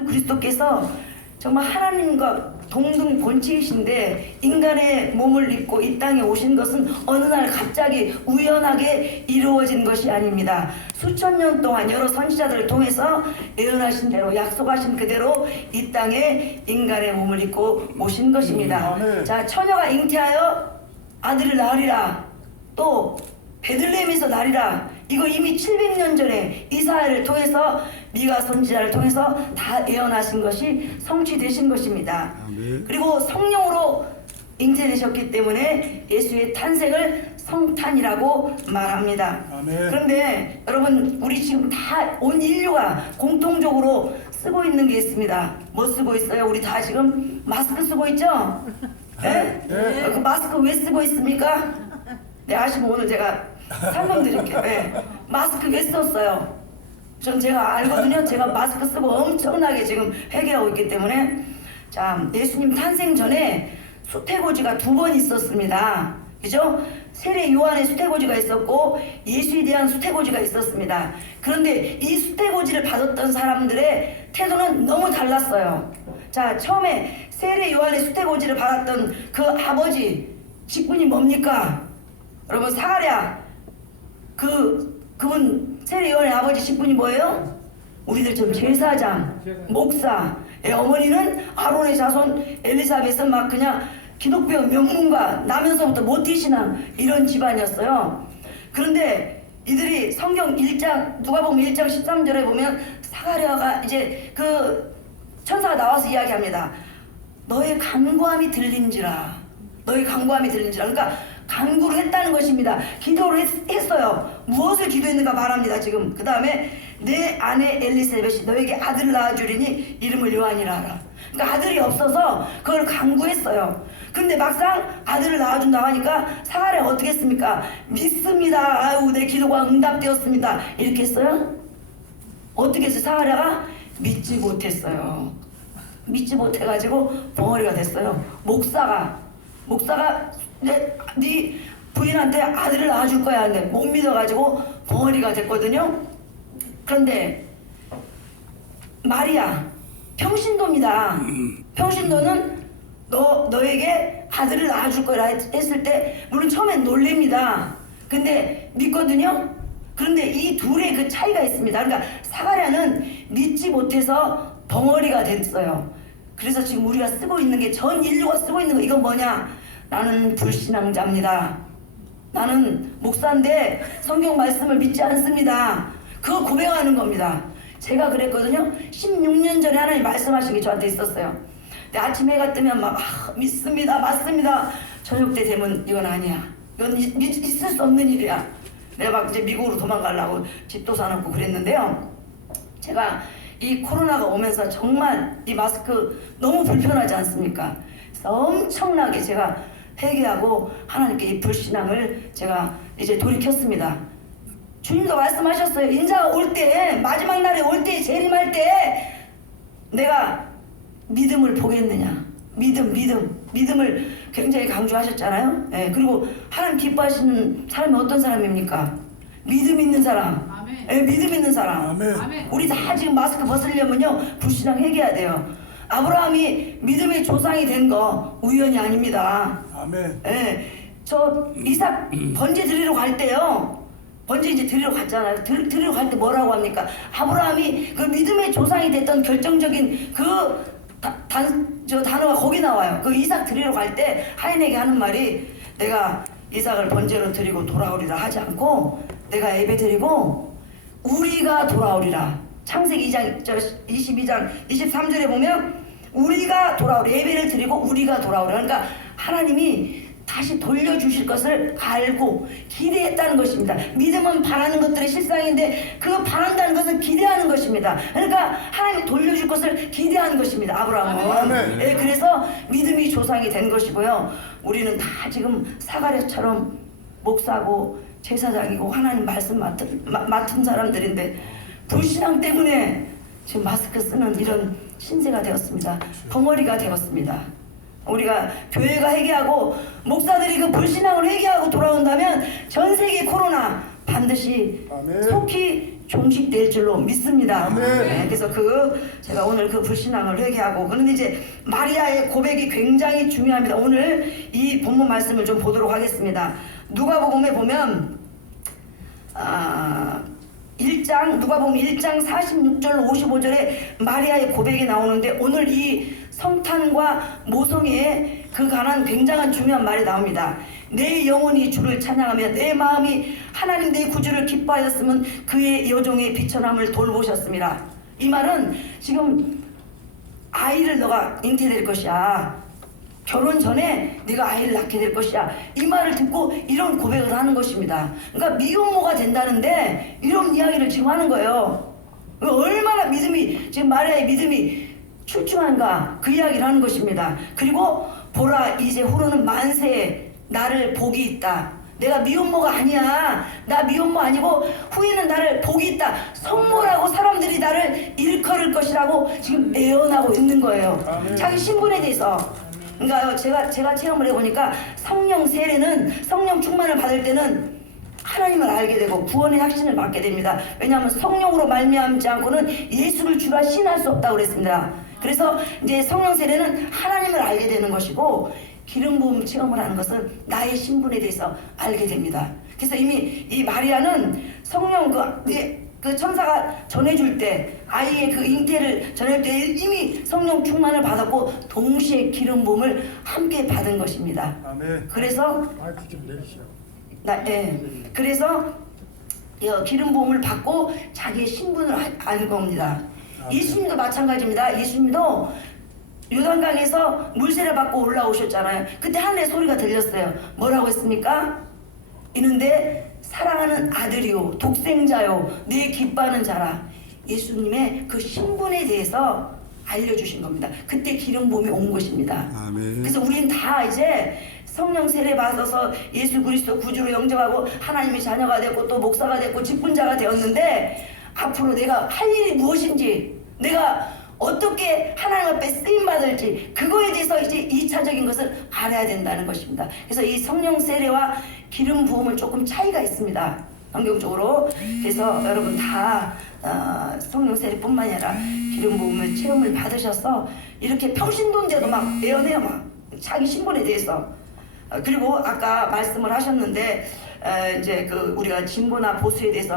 그리스도께서 정말 하나님과 동등 본체이신데 인간의 몸을 입고 이 땅에 오신 것은 어느 날 갑자기 우연하게 이루어진 것이 아닙니다. 수천 년 동안 여러 선지자들을 통해서 예언하신 대로 약속하신 그대로 이 땅에 인간의 몸을 입고 오신 것입니다. 자, 처녀가 잉태하여 아들을 낳으리라. 또 베들레헴에서 나리라. 이거 이미 700년 전에 이사야를 통해서 미가 선지자를 통해서 다 예언하신 것이 성취되신 것입니다. 그리고 성령으로 잉태되셨기 때문에 예수의 탄생을 성탄이라고 말합니다. 그런데 여러분, 우리 지금 다 온 인류가 공통적으로 쓰고 있는 게 있습니다. 뭐 쓰고 있어요? 우리 다 지금 마스크 쓰고 있죠? 네? 그 마스크 왜 쓰고 있습니까? 네, 아시면 오늘 제가 상담 드릴게요. 네. 마스크 왜 썼어요? 전 제가 알거든요. 제가 마스크 쓰고 엄청나게 지금 회개하고 있기 때문에. 자, 예수님 탄생 전에 수태고지가 2번 있었습니다. 그죠? 세례 요한의 수태고지가 있었고 예수에 대한 수태고지가 있었습니다. 그런데 이 수태고지를 받았던 사람들의 태도는 너무 달랐어요. 자, 처음에 세례 요한의 수태고지를 받았던 그 아버지 직분이 뭡니까? 여러분, 사가랴 그분 세례 요한의 아버지 직분이 뭐예요? 우리들처럼 제사장, 목사. 어머니는 아론의 자손 엘리사벳은 막 그냥 기독교 명문가, 나면서부터 모태신앙 이런 집안이었어요. 그런데 이들이 성경 1장 누가복음 1장 13절에 보면 사가랴가 이제 그 천사가 나와서 이야기합니다. 너의 간구함이 들린지라. 너의 간구함이 들린지라. 그러니까 간구를 했다는 것입니다. 기도를 했어요. 무엇을 기도했는가 말합니다. 지금 그 다음에 내 아내 엘리사벳이 너에게 아들을 낳아주리니 이름을 요한이라 하라. 그러니까 아들이 없어서 그걸 간구했어요. 근데 막상 아들을 낳아준다고 하니까 사가랴가 어떻게 했습니까? 믿습니다. 아유, 내 기도가 응답되었습니다. 이렇게 했어요? 어떻게 했어요? 사가랴가 믿지 못했어요. 믿지 못해가지고 벙어리가 됐어요. 목사가 네 부인한테 아들을 낳아줄 거야 하는데 못 믿어가지고 벙어리가 됐거든요. 그런데 마리아 평신도입니다. 평신도는 너에게 아들을 낳아줄 거라 했을 때 물론 처음엔 놀랍니다. 근데 믿거든요. 그런데 이 둘의 그 차이가 있습니다. 그러니까 사가랴는 믿지 못해서 벙어리가 됐어요. 그래서 지금 우리가 쓰고 있는 게 전 인류가 쓰고 있는 거 이건 뭐냐? 나는 불신앙자입니다. 나는 목사인데 성경 말씀을 믿지 않습니다. 그거 고백하는 겁니다. 제가 그랬거든요. 16년 전에 하나님 말씀하신 게 저한테 있었어요. 근데 아침 해가 뜨면 막 믿습니다, 맞습니다. 저녁 때 되면 이건 아니야. 이건 있을 수 없는 일이야. 내가 막 이제 미국으로 도망가려고 집도 사놓고 그랬는데요. 제가 이 코로나가 오면서 정말 이 마스크 너무 불편하지 않습니까? 그래서 엄청나게 제가 회개하고 하나님께 이 불신앙을 제가 이제 돌이켰습니다. 주님도 말씀하셨어요. 인자가 올 때, 마지막 날에 올 때, 재림할 때 내가 믿음을 보겠느냐. 믿음을 굉장히 강조하셨잖아요. 예, 그리고 하나님 기뻐하시는 사람이 어떤 사람입니까? 믿음 있는 사람. 예, 믿음 있는 사람. 아멘. 우리 다 지금 마스크 벗으려면요 불신앙 회개해야 돼요. 아브라함이 믿음의 조상이 된 거 우연이 아닙니다. 아멘. 예, 저 이삭 번제 드리러 갈 때요. 번제 이제 드리러 갔잖아요. 드리러 갈 때 뭐라고 합니까? 아브라함이 그 믿음의 조상이 됐던 결정적인 그 단어가 거기 나와요. 그 이삭 드리러 갈 때 하인에게 하는 말이 내가 이삭을 번제로 드리고 돌아오리라 하지 않고 내가 예배 드리고 우리가 돌아오리라. 창세기 2장 22장 23절에 보면 우리가 돌아오리라. 예배를 드리고 우리가 돌아오리라. 그러니까 하나님이 다시 돌려주실 것을 알고 기대했다는 것입니다. 믿음은 바라는 것들의 실상인데 그 바란다는 것은 기대하는 것입니다. 그러니까 하나님이 돌려줄 것을 기대하는 것입니다. 아브라함은. 예, 그래서 믿음이 조상이 된 것이고요. 우리는 다 지금 사가랴처럼 목사고 제사장이고 하나님 말씀 맡은 사람들인데 불신앙 때문에 지금 마스크 쓰는 이런 신세가 되었습니다. 벙어리가 되었습니다. 우리가 교회가 회개하고 목사들이 그 불신앙을 회개하고 돌아온다면 전 세계 코로나 반드시 아멘. 속히 종식될 줄로 믿습니다. 아멘. 네, 그래서 제가 오늘 그 불신앙을 회개하고, 그런데 이제 마리아의 고백이 굉장히 중요합니다. 오늘 이 본문 말씀을 좀 보도록 하겠습니다. 누가복음에 보면 누가복음 1장 46절 55절에 마리아의 고백이 나오는데, 오늘 이 성탄과 모성애에 관한 굉장한 중요한 말이 나옵니다. 내 영혼이 주를 찬양하며 내 마음이 하나님 내 구주를 기뻐하였으면 그의 여종의 비천함을 돌보셨습니다. 이 말은 지금 아이를 너가 잉태될 것이야, 결혼 전에 네가 아이를 낳게 될 것이야, 이 말을 듣고 이런 고백을 하는 것입니다. 그러니까 미혼모가 된다는데 이런 이야기를 지금 하는 거예요. 얼마나 지금 마리아의 믿음이 출중한가, 그 이야기를 하는 것입니다. 그리고 보라, 이제 후로는 만세에 나를 복이 있다. 내가 미혼모가 아니야. 나 미혼모 아니고 후에는 나를 복이 있다. 성모라고 사람들이 나를 일컬을 것이라고 지금 예언하고 있는 거예요. 자기 신분에 대해서. 그러니까 제가 체험을 해보니까 성령 세례는, 성령 충만을 받을 때는 하나님을 알게 되고 구원의 확신을 받게 됩니다. 왜냐하면 성령으로 말미암지 않고는 예수를 주라 신할 수 없다고 그랬습니다. 그래서 이제 성령 세례는 하나님을 알게 되는 것이고, 기름 부음 체험을 하는 것은 나의 신분에 대해서 알게 됩니다. 그래서 이미 이 마리아는 성령 그 천사가 전해줄 때, 아이의 그 잉태를 전해줄 때 이미 성령 충만을 받았고 동시에 기름 부음을 함께 받은 것입니다. 아멘. 그래서 마이크 좀 내리시오. 그래서 기름 부음을 받고 자기의 신분을 알 겁니다. 예수님도 마찬가지입니다. 예수님도 요단강에서 물세례 받고 올라오셨잖아요. 그때 하늘의 소리가 들렸어요. 뭐라고 했습니까? 이는데 사랑하는 아들이요 독생자요 내 기뻐하는 자라. 예수님의 그 신분에 대해서 알려주신 겁니다. 그때 기름 부음이 온 것입니다. 아멘. 그래서 우린 다 이제 성령 세례 받아서 예수 그리스도 구주로 영접하고 하나님의 자녀가 됐고 또 목사가 됐고 직분자가 되었는데, 앞으로 내가 할 일이 무엇인지, 내가 어떻게 하나님 앞에 쓰임받을지, 그거에 대해서 이제 2차적인 것을 알아야 된다는 것입니다. 그래서 이 성령 세례와 기름 부음은 조금 차이가 있습니다, 성경적으로. 그래서 여러분 다 성령 세례뿐만 아니라 기름 부음을 체험을 받으셔서 이렇게 평신도인데도 막 예언해요, 막 자기 신분에 대해서. 그리고 아까 말씀을 하셨는데 이제 우리가 진보나 보수에 대해서